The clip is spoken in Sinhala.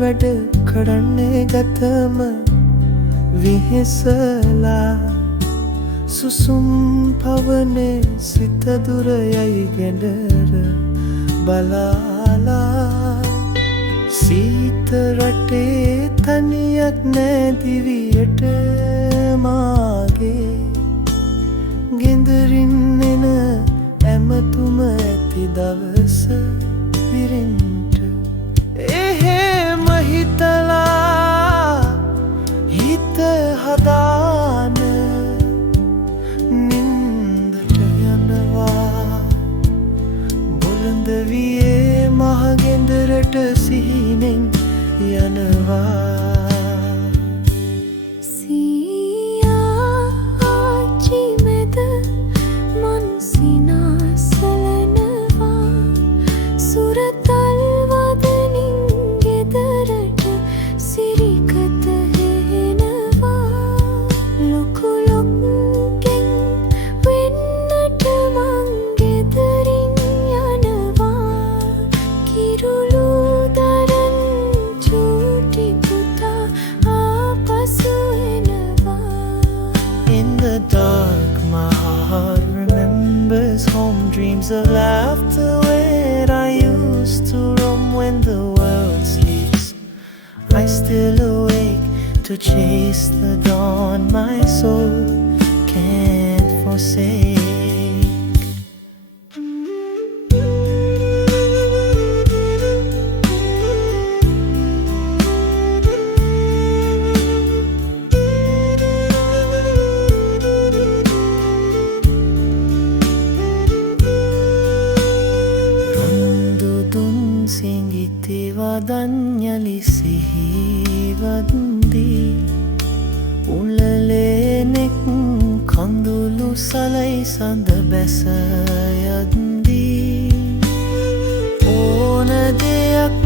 වැඩ කරන්නේ ගතම විහිසලා සුසුම් පවනේ සිත දුර යයි ගෙදර බලාලා සීත රටේ තනියක් නෑ දිවියට මාගේ ගෙදරින් එන ඇමතුම ඇති දවස විරින්ට එහෙම හිතලා හිත හදාන නින්දට යනවා බොළඳ වියේ මහගෙදරට සිහිනෙන් යනවා Dreams of laughter when I used to roam when the world sleeps. I still awake to chase the dawn my soul can't forsake. Wadanyali sihivandi Ulalenek kandulu salai sanda besayandi Ona deyak